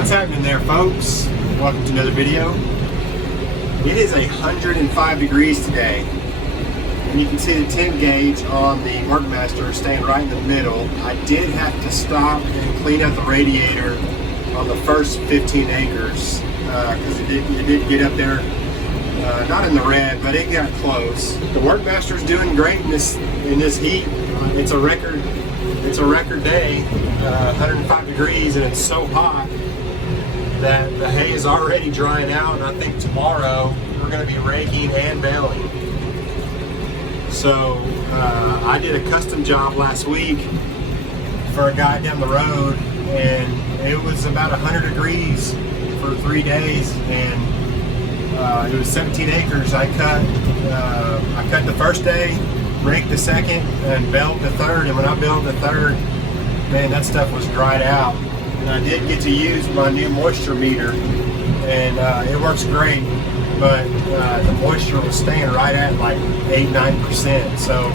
What's happening there, folks? Welcome to another video. It is 105 degrees today, and you can see the temp gauge on the Workmaster staying right in the middle. I did have to stop and clean out the radiator on the first 15 acres because it did get up there, not in the red, but it got close. The Workmaster's doing great in this heat. It's a record day, 105 degrees, and it's so hot that the hay is already drying out, and I think tomorrow we're going to be raking and baling. So I did a custom job last week for a guy down the road, and it was about 100 degrees for 3 days, and it was 17 acres. I cut the first day, raked the second, and baled the third. And when I baled the third, man, that stuff was dried out. And I did get to use my new moisture meter, and it works great, but the moisture was staying right at like 8-9%. So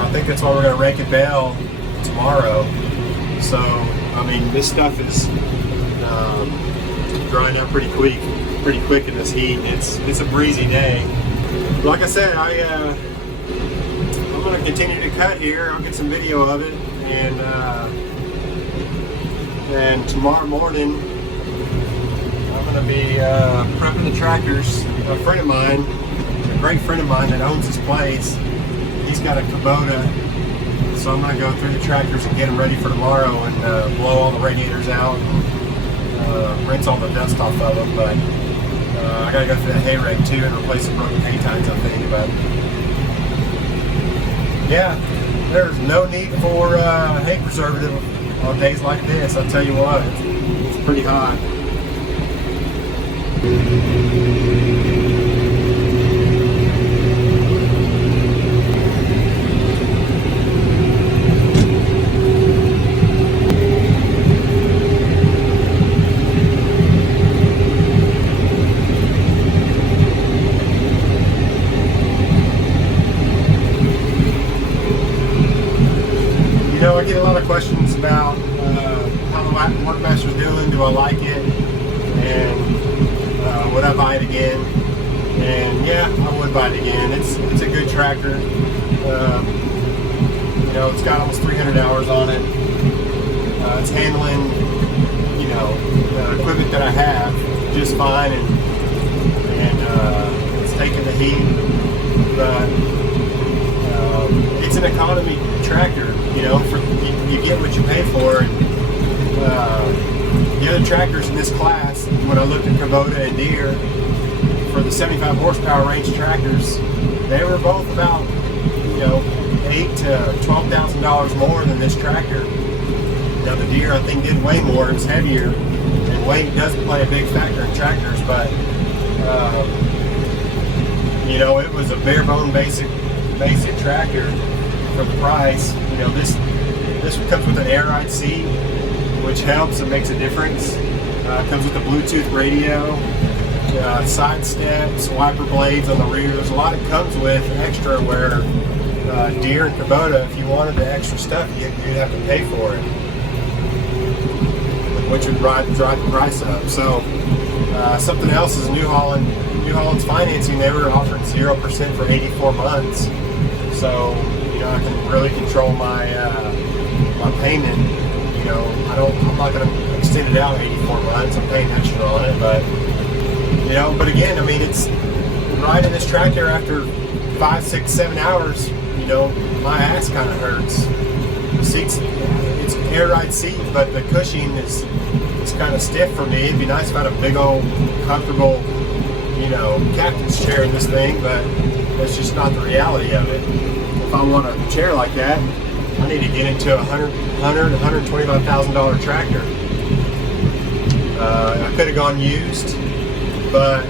I think that's why we're going to rake and bale tomorrow. So I mean, this stuff is drying out pretty quick in this heat. It's a breezy day. Like I said, I'm going to continue to cut here. I'll get some video of it, and tomorrow morning I'm going to be prepping the tractors. A friend of mine, a great friend of mine that owns this place, he's got a Kubota, so I'm going to go through the tractors and get them ready for tomorrow and blow all the radiators out and rinse all the dust off of them. But I got to go through that hay rake too and replace some broken hay tines, I think. But yeah, there's no need for hay preservative on days like this. I'll tell you what, it's pretty hot. You know, I get a lot of questions about how the Workmaster's doing. Do I like it? And would I buy it again? And yeah, I would buy it again. It's a good tractor. You know, it's got almost 300 hours on it. It's handling, you know, the equipment that I have just fine, and it's taking the heat. But it's an economy tractor. You know, you get what you pay for. And the other tractors in this class, when I looked at Kubota and Deere, for the 75 horsepower range tractors, they were both about, you know, $8,000 to $12,000 more than this tractor. Now the Deere, I think, did way more. It's heavier, and weight does play a big factor in tractors. But you know, it was a bare bone basic tractor for the price. You know, this comes with an air ride seat, which helps and makes a difference. It comes with a Bluetooth radio, side steps, wiper blades on the rear. There's a lot it comes with extra, where Deere and Kubota, if you wanted the extra stuff, you'd have to pay for it, which would drive the price up. So something else is New Holland's financing. They were offering 0% for 84 months. So you know, I can really control my payment. You know, I'm not going to extend it out 84 months. I'm paying extra on it, but you know, but again, I mean, it's riding this tractor after 5, 6, 7 hours. You know, my ass kind of hurts. The seats, it's an air ride seat, but the cushion is kind of stiff for me. It'd be nice if I had a big old comfortable, you know, captain's chair in this thing, but that's just not the reality of it. If I want a chair like that, I need to get into a $125,000 tractor. I could have gone used, but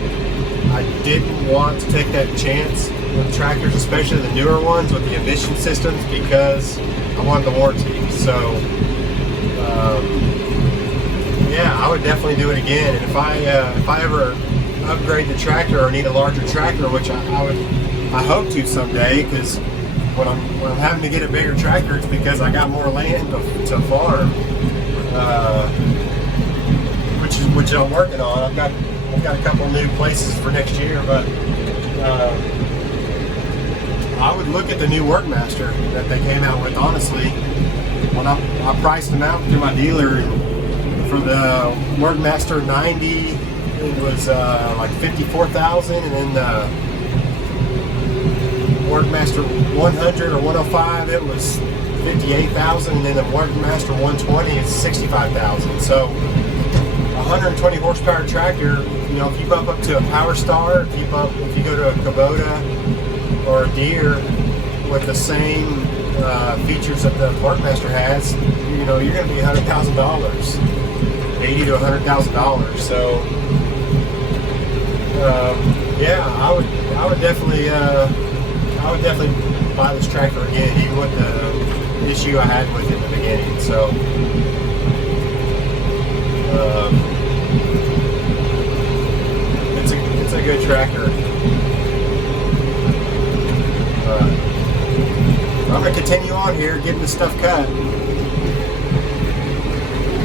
I didn't want to take that chance with tractors, especially the newer ones with the emission systems, because I wanted the warranty. So yeah, I would definitely do it again. And if I ever upgrade the tractor or need a larger tractor, which I hope to someday, because when I'm having to get a bigger tractor, it's because I got more land to farm. which I'm working on. I've got a couple new places for next year, but I would look at the new Workmaster that they came out with. Honestly, when I priced them out through my dealer for the Workmaster 90, it was like $54,000, and then the Workmaster 100 or 105, it was $58,000, and then the Workmaster 120 is $65,000. So 120 horsepower tractor, you know, if you bump up to a Power Star, if you go to a Kubota or a Deere with the same features that the Workmaster has, you know, you're going to be $100,000, $80,000 to $100,000. So yeah, I would definitely buy this tractor again, even with the issue I had with it in the beginning. So it's a good tractor. I'm gonna continue on here getting the stuff cut.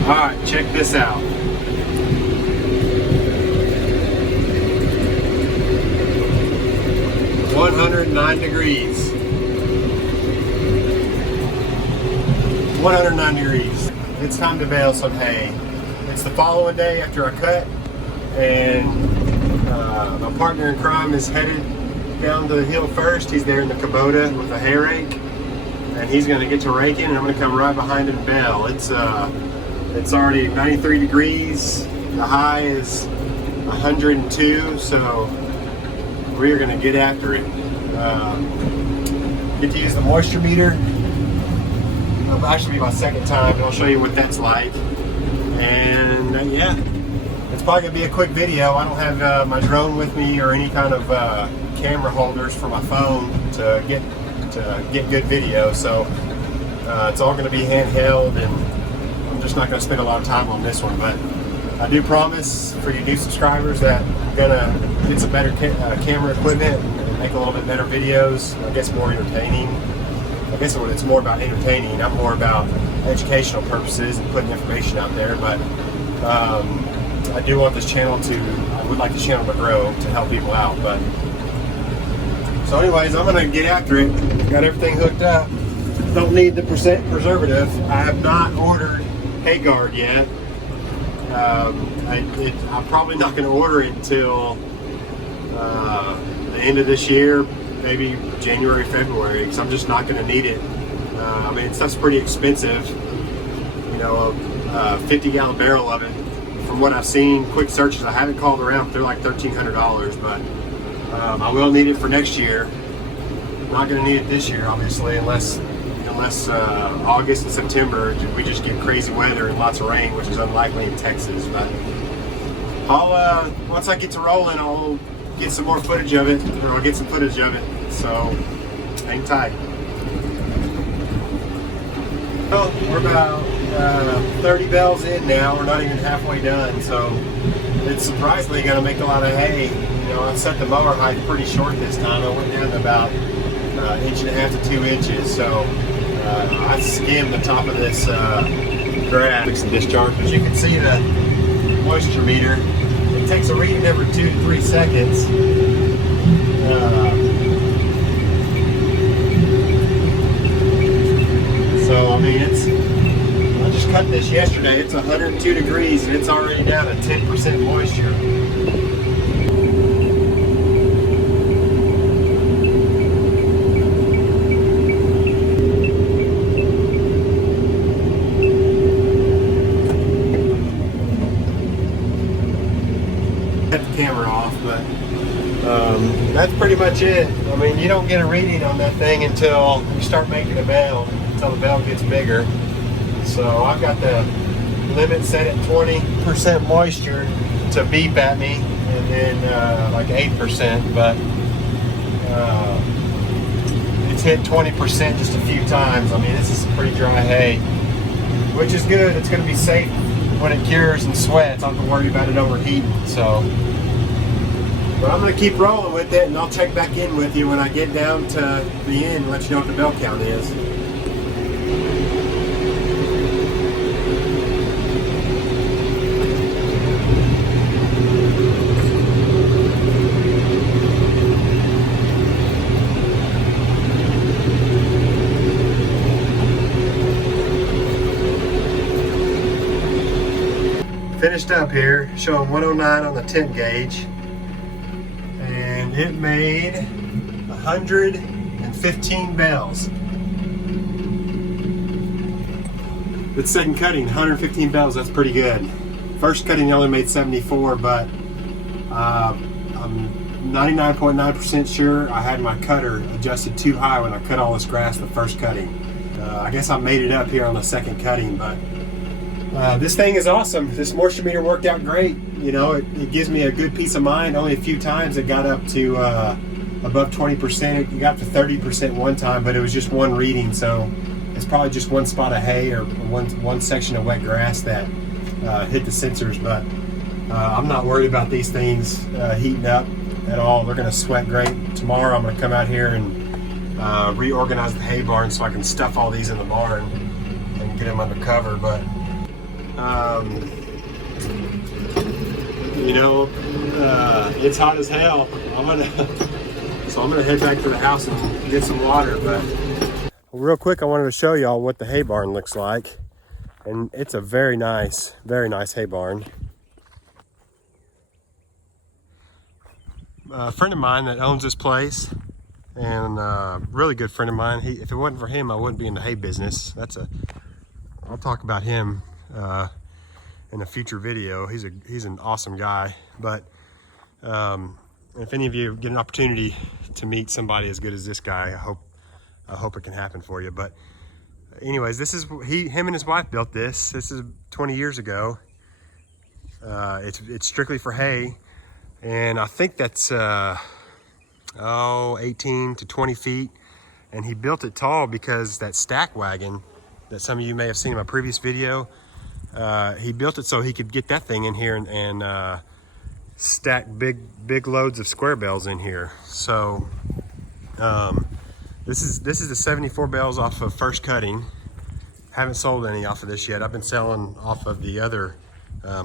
All right, check this out. 109 degrees. 109 degrees. It's time to bale some hay. It's the following day after I cut, and my partner in crime is headed down the hill first. He's there in the Kubota with a hay rake, and he's going to get to raking, and I'm going to come right behind him and bale. It's already 93 degrees. The high is 102, so we're going to get after it. Get to use the moisture meter. It'll actually be my second time, and I'll show you what that's like. And yeah, it's probably going to be a quick video. I don't have my drone with me or any kind of camera holders for my phone to get good video, so it's all going to be handheld, and I'm just not going to spend a lot of time on this one. But I do promise for you new subscribers that I'm going to get some better camera equipment and make a little bit better videos. I guess more entertaining. I guess it's more about entertaining, not more about educational purposes and putting information out there. But I do want this channel I would like this channel to grow to help people out. But so anyways, I'm going to get after it. Got everything hooked up. Don't need the preservative. I have not ordered hay guard yet. I'm probably not going to order it until the end of this year, maybe January, February, because I'm just not going to need it. I mean, stuff's pretty expensive. You know, a 50-gallon barrel of it. From what I've seen, quick searches, I haven't called around, but they're like $1,300. But I will need it for next year. I'm not going to need it this year, obviously, unless August and September we just get crazy weather and lots of rain, which is unlikely in Texas. But I'll once I get to rolling, I'll get some more footage of it, or I'll get some footage of it. So hang tight. Well, we're about 30 bales in now. We're not even halfway done, so it's surprisingly going to make a lot of hay. You know, I set the mower height pretty short this time. I went down to about 1.5 to 2 inches. So I skimmed the top of this grass and discharge, but you can see the moisture meter. It takes a reading every 2 to 3 seconds. So I mean, I just cut this yesterday. It's 102 degrees and it's already down to 10% moisture. The camera off, but that's pretty much it. I mean, you don't get a reading on that thing until you start making a bale, until the bale gets bigger. So I've got the limit set at 20% moisture to beep at me, and then like 8%, but it's hit 20% just a few times. I mean, this is some pretty dry hay, which is good. It's going to be safe when it cures and sweats. I don't have to worry about it overheating. So, but I'm going to keep rolling with it, and I'll check back in with you when I get down to the end and let you know what the bell count is. finished up here, showing 109 on the temp gauge, and it made 115 bells. It's second cutting, 115 bells, that's pretty good. First cutting only made 74, but I'm 99.9% sure I had my cutter adjusted too high when I cut all this grass the first cutting. I guess I made it up here on the second cutting, but this thing is awesome. This moisture meter worked out great. You know, it gives me a good peace of mind. Only a few times it got up to above 20%. It got up to 30% one time, but it was just one reading, so it's probably just one spot of hay or one section of wet grass that hit the sensors. But I'm not worried about these things heating up at all. They're going to sweat great. Tomorrow I'm going to come out here and reorganize the hay barn so I can stuff all these in the barn and get them under cover. But you know, it's hot as hell. So I'm gonna head back to the house and get some water. But real quick, I wanted to show y'all what the hay barn looks like, and it's a very nice hay barn. A friend of mine that owns this place, and really good friend of mine. If it wasn't for him, I wouldn't be in the hay business. I'll talk about him in a future video. He's an awesome guy. But if any of you get an opportunity to meet somebody as good as this guy, I hope it can happen for you. But anyways, him and his wife built this. This is 20 years ago. It's strictly for hay, and I think that's 18 to 20 feet. And he built it tall because that stack wagon that some of you may have seen in my previous video, he built it so he could get that thing in here and stack big loads of square bales in here. So this is the 74 bales off of first cutting. Haven't sold any off of this yet. I've been selling off of the other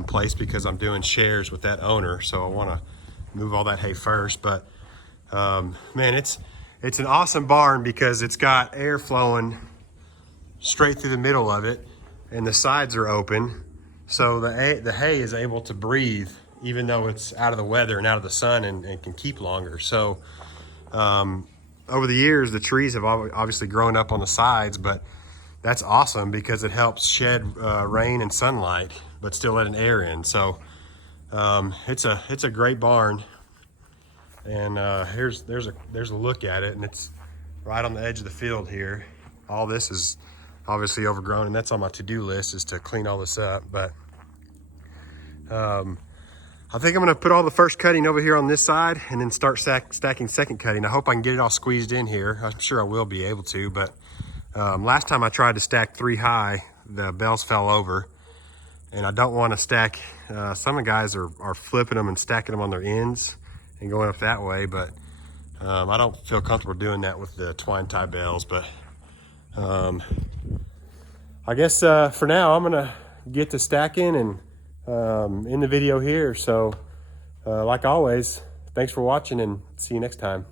place because I'm doing shares with that owner, so I want to move all that hay first. But man, it's an awesome barn because it's got air flowing straight through the middle of it, and the sides are open, so the hay is able to breathe even though it's out of the weather and out of the sun, and can keep longer. So over the years, the trees have obviously grown up on the sides, but that's awesome because it helps shed rain and sunlight but still letting air in. So it's a great barn, and there's a look at it, and it's right on the edge of the field here. All this is obviously overgrown, and that's on my to-do list, is to clean all this up. But I think I'm gonna put all the first cutting over here on this side and then start stacking second cutting. I hope I can get it all squeezed in here. I'm sure I will be able to, but last time I tried to stack 3 high, the bales fell over, and I don't want to stack. Some of the guys are flipping them and stacking them on their ends and going up that way, but I don't feel comfortable doing that with the twine tie bales. But I guess for now I'm gonna get to stacking and in the video here. So like always, thanks for watching, and see you next time.